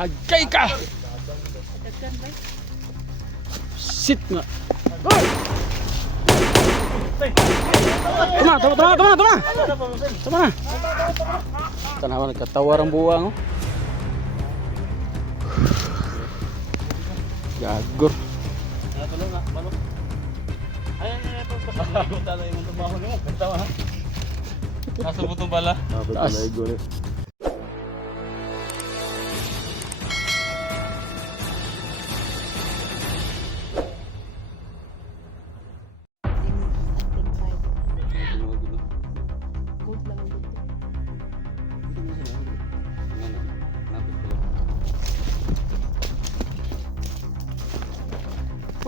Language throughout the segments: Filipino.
Agay ka! Sit nga. Tama na. Tanawa nagkatawar ang buwang. Oh. Gagor. Balok. Ay, punta na yung trabaho niyo. Tawa ha. Nasa butong bala. Taas.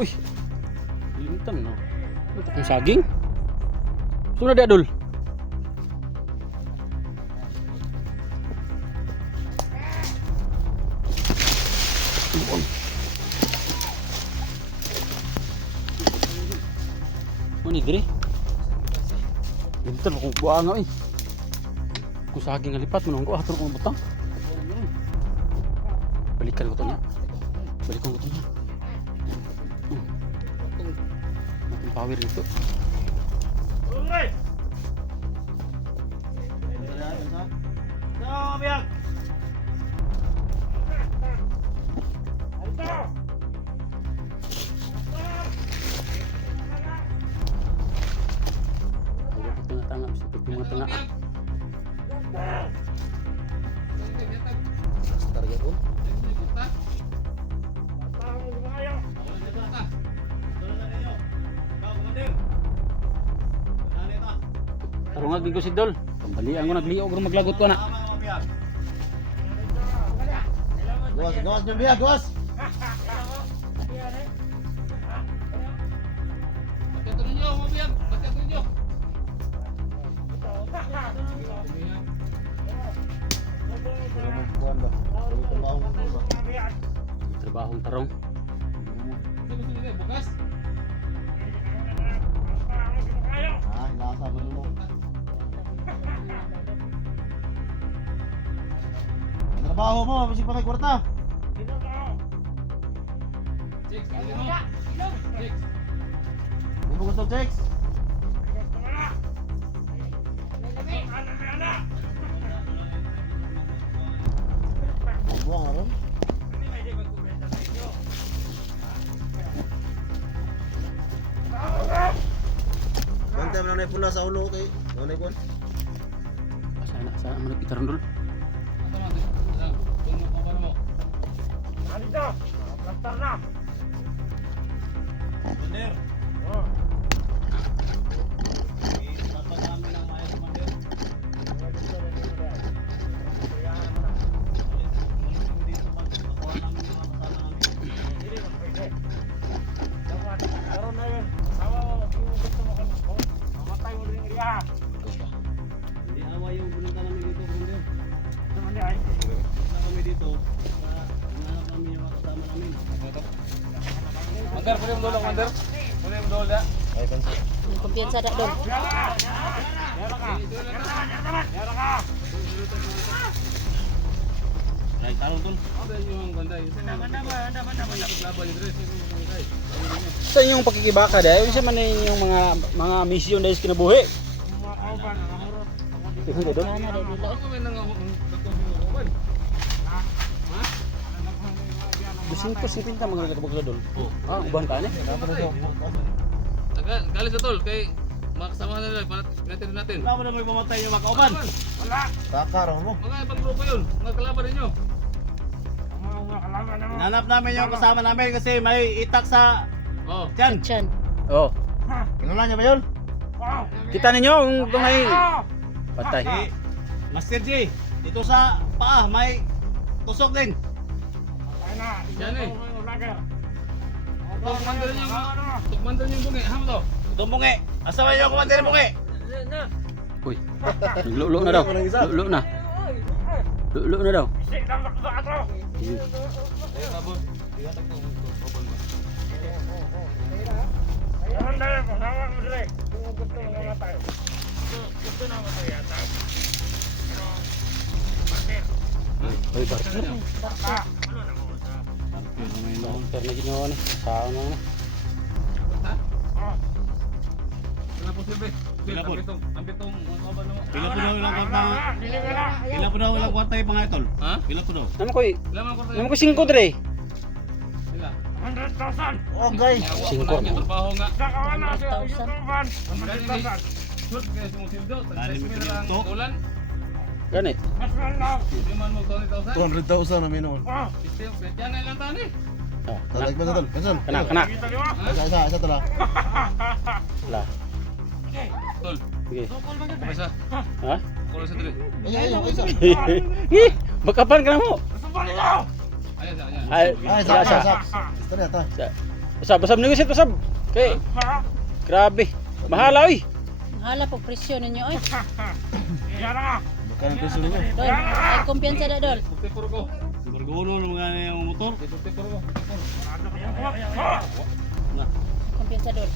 Uy, lintan no. Ang saging. Sudah dia dul. Mana diri? Lintan ko buang eh. Ku saging ngalipat menunggu atur ko butang. Balikan ko to nya. Balikan ko to nya. Power itu. Tengah-tengah bisa ke tengah-tengah. Target pun. Tarungag din ko si Dol. Pambalian ko nagliog kung maglagot ko na. Gawas nyo biya, gawas. Pagkatuloy nyo, mabiyag. Pagkatuloy nyo. Trabahong tarong. Bukas. Nasa ba mo? Ang trabaho mo, masig pa kay kwarta. Six, six. Hindi mo gusto, Six? Buang aron. Bantay mo na pula sa ulo kay nanay kon. Sana mana pitaran dulu. Dito. Plaster na. Bener. Oh. Hindi awa yung pinunta namin dito, Commander. Naman ay. Punta kami dito para hinahanap namin yung mga kasama namin. Commander, pwede mo dolo, Commander? Pwede mo dolo, ya? Ay, pansin. Kumpiyansa dak dong. Ay, tarong tol. Sa inyong pakikibaka dahil sa man yung mga misyon dahil kinabuhi. Tingnan dito. Ana dai dilo. Bising ko si pinta mga nagkabagla dol. Ah, uban ka ni. Galis na tol, kay makasama na nila, natin. Wala mo na may mamatay yung mga kauban. Wala. Takaraw mo. Mga ibang grupo yun, mga kalaban ninyo. Hinanap namin yung kasama namin kasi may itak sa Oh, tiyan. Chan. Oh, Kinula niya ba yun? kita ninyo kung may patay. Si Master G, dito sa paa may tusok din. yan eh. Tukmandan yung bungi, ham to. Itong bungi. Asa ba yung kumandir bungi? Uy, lulo na daw. Lulo na. Lulo na daw. Uy, barter. May noon. Pero na ginawa ni. Saan na na. Kailan po silbi? Kailan po? Ang bitong mga kaban mo. Pila po daw ilang kwarta? Pila po daw ilang kwarta yung mga itol? Ha? Pila po daw? Naman ko'y. Kailan mo ko Naman ko'y 5 dre. Sila. 100,000. Okay. Yawa ko Singko. na yung trabaho nga. Sakawan na sa YouTube-an. Gani ni. 100,000. Shoot kayo sa mga sildo. Dali, Tag-6 may na lang pinito. ulan. Gani. Mas mahal na. Hindi man mo 20,000. 200,000 na minun. Oh, Istiyo, yan na ilang tani. Oh. Talag pa sa tol. Kasan? Kana. kita niyo. Isa tala. Lah. Tol, Sige. isa. Ha? Kulo sa dili. Ay, isa. Hi. Bakapan ka na mo. Sumbali niyo. Ayan, ayan. Ay, Ay, sa. sa. Tara ta. Basab negosyo basab. Okay. Ha? Grabe. Mahala oy. Hala po presyo ninyo oy. Yan na. Bukan peso ninyo. Dol, ay kumpiyansa da dol. Puti puro ko. Bergono ng mga yung motor. Puti puro ko. Kumpiyansa dol.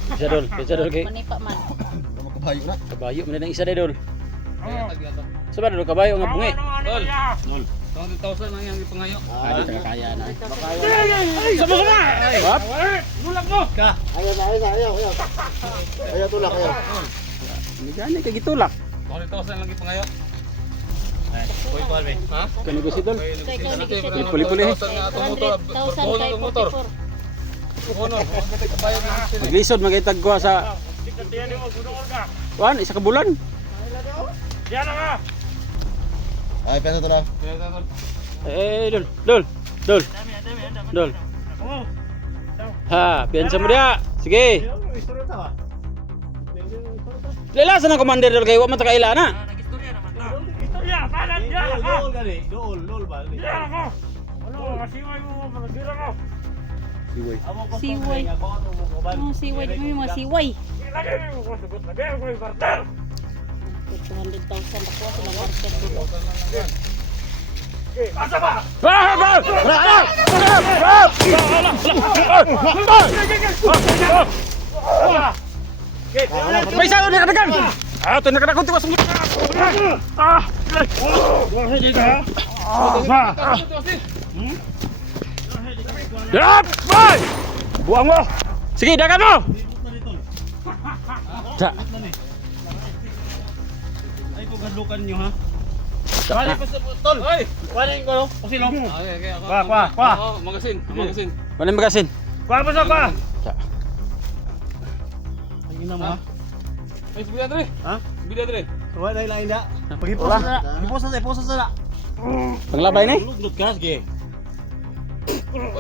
Bisa dol kay Manipa man. Nama kabayo na. kabayo man na isa dol. Kaya tagya to. Sabar dol kabayo nga bungi. Tol, Nol. 200,000 lang yung ipangayo. Ay, kaya na. Sama-sama. Wap. Mulak mo. Ayaw na, ayaw na, ayaw. Ayaw tulak, ayaw. Gani kay gitulak. 200,000 lang ipangayo. Ay, koy ko albe. Ha? Kay negosyo dol. Kay ikaw negosyo. Puli-puli. 200,000 nga itong motor. 100,000 kay motor. 44. Ano? Ang kabayo ng sila. Maglisod magitag ko sa Tikatiyan mo gudol ka. wan isa ka bulan. Yan na. Ay, peso tala. Dol. Dol. Oh. Ha, piyansa mo dia. Sige. Lelasan ang commander dol kay wa man ta kaila na. Istorya, panan diyan ako. Dool gani, dool ba? Diyan ako. Ano, masiway mo, malagila ko. Siway. Siway. Oh, siway kami mga siway. Ilagay mo ko sugot lagi ako yung barter. 200,000 ako sa market dito. Asa ba? May sa na kadagan. Ah, to nakadakon tuwas mo. Drop! Boy! Buang mo. Sige, dagan mo. Sa. Ay, kung gadlukan nyo ha. Tol! Hoy! Kuhanin ko no? Kasi no? Okay, okay. Ako. Kwa. Oo, magasin. Magasin. Mana magasin? Kwa pa sa kwa. Sa. Ang ina mo ha? Ay, bida dre. Ha? Bida dre. Kuha na ilang ina. Wala. Pagiposa na. Pagiposa sa. Panglabay ni? Lugdot ka, sige.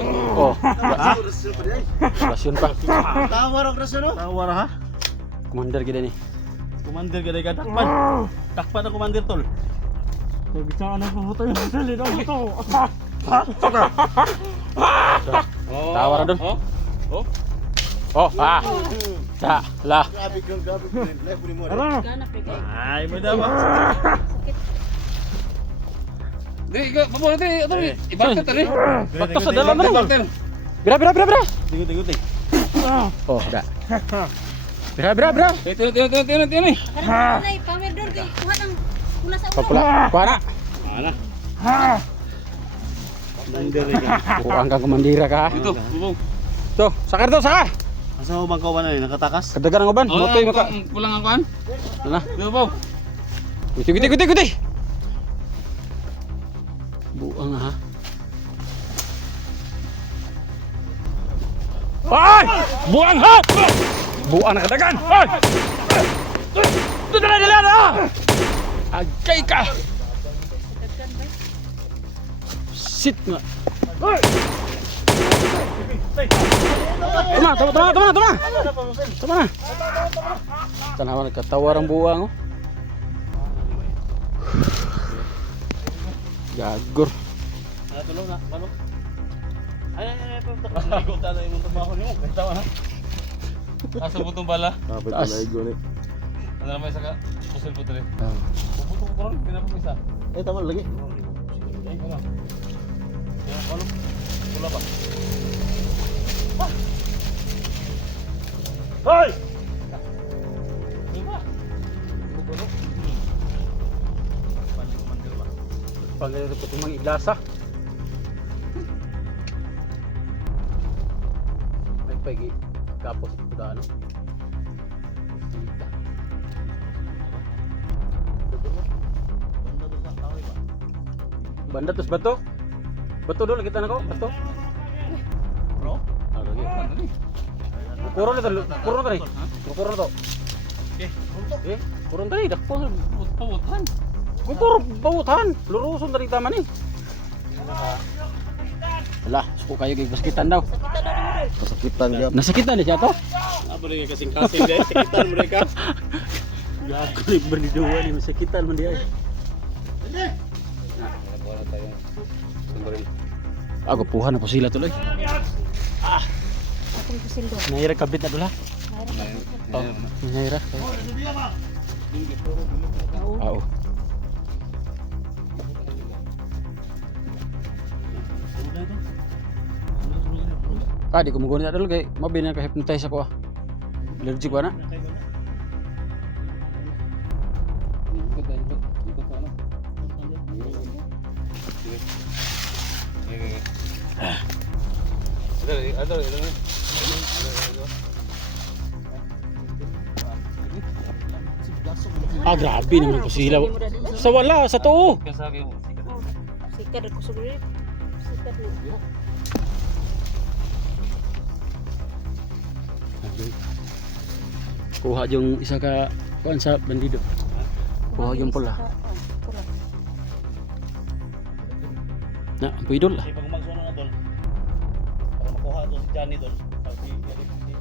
Oh. Rasyon pa. Tawar ang raso no? Tawar ha? Commander gid ni. Commander ka ka takpan. Takpan na commander tol. Bisa na ko tayo sa lidang ito. Tawar dol. Oh. Oh. Oh, ah. Sa, la. Grabe kang grabe. Life mo. Ano? Ganap kay. Ay, may daw. Sakit. Dre, ikaw, mabuhay dre. Ito, ibarter tali. Bakto sa dalam na. Ibarter. Bira. Tingut. Oh, da. Bira. Tiyan. Karang nay power door kay kuha nang pula sa ulo. Papula. Kuha na. Ana. Ha. Commander ka. Buang kang komandira ka. Dito, bubong. To, sakar to, sakar. Asa mo bang kawan na nakatakas? Kadagan ang uban. Motoy maka. Pulang ang kuhan. Na. Dito, bubong. Guti. Buang ha. Ay! Buang ha! Buang na kadagan. Ay! Dala na. Agay ka. Dagkan ba? Sit nga. Tama na. Tanawa nagkatawar ang buwang oh. Gagor. Tulong na, balok. Ay, ligot na yung trabaho niyo. Tawa na. Asa butong bala. Dapat Taas. pala igo ni. Ano naman isa ka? Pusil po dre. Ah. Butong ko ron, pinapag isa. Eh, tama lagi. Ay, ano? Yan, ano? Pula ba? Hoy! Diba? Pagkakita ko itong mga iglasa. pagi kapos ito daan. Banda terus bato. Bato dulu kita nako, bato. Bro? Ano lagi? Kurang na to, kurang tadi. Kurang na to. Eh, kurang tadi dak po. Pabutan. Kurang bautan. Luruson dari taman ni. Lah, suko kayo kay baskitan daw. Kasakitan gap. Nasakitan dia siya to. Apa lagi kasing-kasing deh, sekitar mereka. Gago ni berdiduan ni masakitan man dia. Wala tayong sumberin. Ako puhan na po sila tuloy. Akong pusil do. Nahira kabit na dula. Oh, nahira. Oo. Di ko muguni dulu kay mabi na ka-hypnotize ako ah. Allergic ko na. Grabe naman ko sila. Sa wala, sa too. Sikat ako sulit. Sikat na. Kuha yung isa ka kuan sa bandido. Kuha yung pula. Na, pwidol ah. Kasi pag magsuno na tol, para makuha to si Johnny tol, si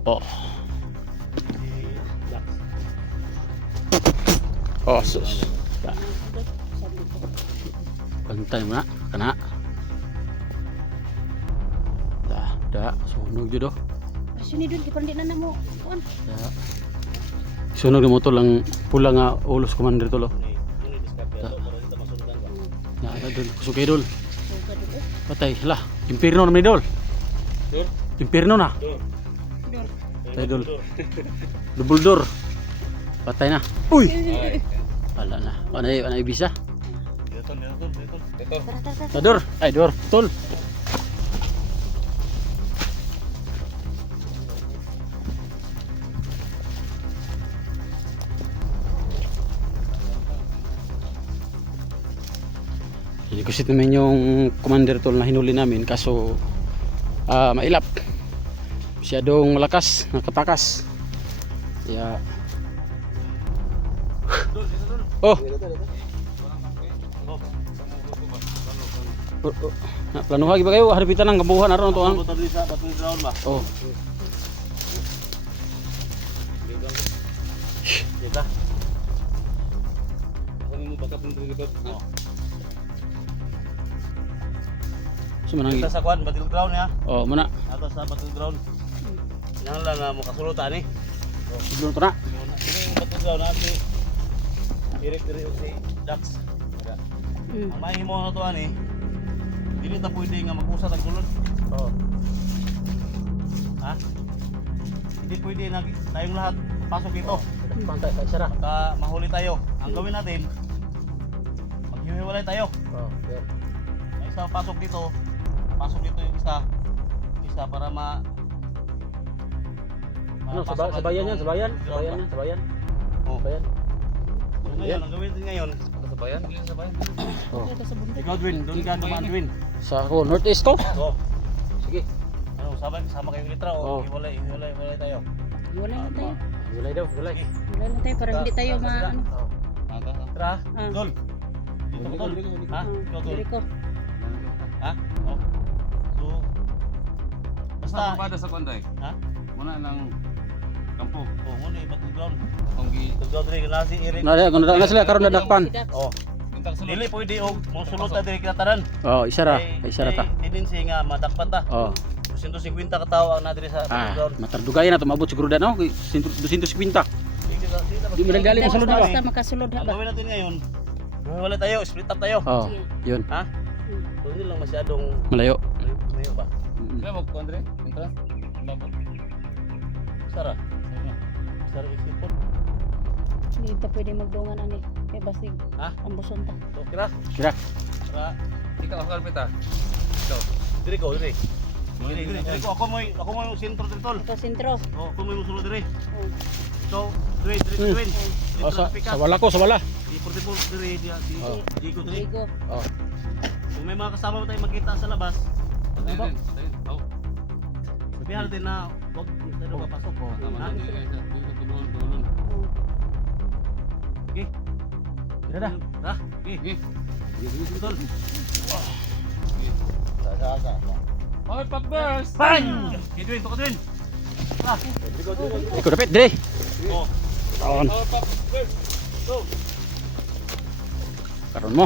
Oh. Jax. Oh, sus. Pantay mo na, kana. Da, sunog jud do. Sini dun kipandi na mo. Kuan. Da. Sunog na motor lang pula nga ulos commander tolo. Ini diskarte ato para dito masundan ba. Na ada dul, kusugay dul. Sugad do. Patay, lah. Impierno naman ni dul. Dur. Impierno na. Dur. Patay dul. Double door. Patay na. Uy. Wala na. Wala bisa. Dito tol. Ito. Dor. Ay, dor. Tol. Hindi ko sit naman yung commander tol na hinuli namin kaso mailap. Masyadong malakas, nakatakas. Kaya Oh. Plano lagi ba kayo? Harapitan ng kabuhan aron to ang. Butang sa batu ground ba. Oh. Kita. Ako mo baka pindri likod. Oh. Sumanang. Kita sa kuan battle ground ya. Oh, mana? Ato sa battle ground. Yan lang na mo kasulutan ni. Belum to na. Ini battle ground natin. Diri si Dax. Ang mahimo na to ani. Dili ta pwede nga mag-usa tag sulod. Oh. Ha? Hindi pwede na tayong lahat pasok dito. Pantay kay sara. Baka mahuli tayo. Ang gawin natin, maghihiwalay tayo. Oh, yeah. May isa pasok dito yung isa. Isa para Ano, mapasok sa bayan yan, natin sa bayan. yung Sa bayan yan, sa bayan. Oh. Bayan. So, ngayon, ang gawin natin ngayon, Sa bayan, bilhin sa bayan. Oh. Ito sa bundok. ikaw Dwin, doon ka naman Dwin. Sa ako, northeast ko. So, Sige. ano, sama kayong litra Oh. o hiwalay tayo. Wala lang tayo. Gulay daw, gulay. Sige, Wala lang tayo para hindi tayo Sila. ano. Oh. litra, Ah. Dol. Dito ko Dol. Ha? Ikaw Dol. Diri ko. Ha? Oh. So, basta, Basta pada sa Kwanday. ha? Muna ng kampo. Oh, muna yung battleground. Ang gi Battleground rin, nasi Eric. Na kung na sila karon nadakpan. Oh, bintang sulod. dili pwede og mong sulod ta diri kinataran. Oh, isara, isara ta. Tendency nga madakpan ta. Oh. 250 ka tao ang nadiri sa Ah, battleground. matardugay na to mabot siguro dan oh, 250. Di mo nagdali Basta masulod ba? basta makasulod Ang ba. gawin natin ngayon, wala tayo, split up tayo. Oh, yun. Ha? So, hindi lang masyadong Malayo. mayo ba? Kaya mo ko Andre, entrance. Babot. Sara. Sara isipon. Hindi ta pwede magdungan ani. Kay basig. Ha? Ang buson ta. So, kira. Kira. Sara. Ikaw ang kalpita. Diri ko, diri. Dili ko ako mo yung sentro dito tol. Ito sentro. Oh, ako mo yung sulod dire. Oh. So, tuwin. Oh, sa wala ko, sa wala. Di portable dire dia si Oh. Jigo dire. Ligo. Oh. Kung may mga kasama mo tayong makita sa labas, Tayo din. Oh. sabihan natin na wag tayo papasok ko. Tama Ha? na din guys. Tulungan. Oh. Okay. Tira na. Ha? Okay. Okay. Tol. Sa. Okay, Pop Girls! Bang! Edwin, tukod din. Ah, Ikaw dapat, dire. oh. Taon. Okay, Pop Girls! Go. Karon mo.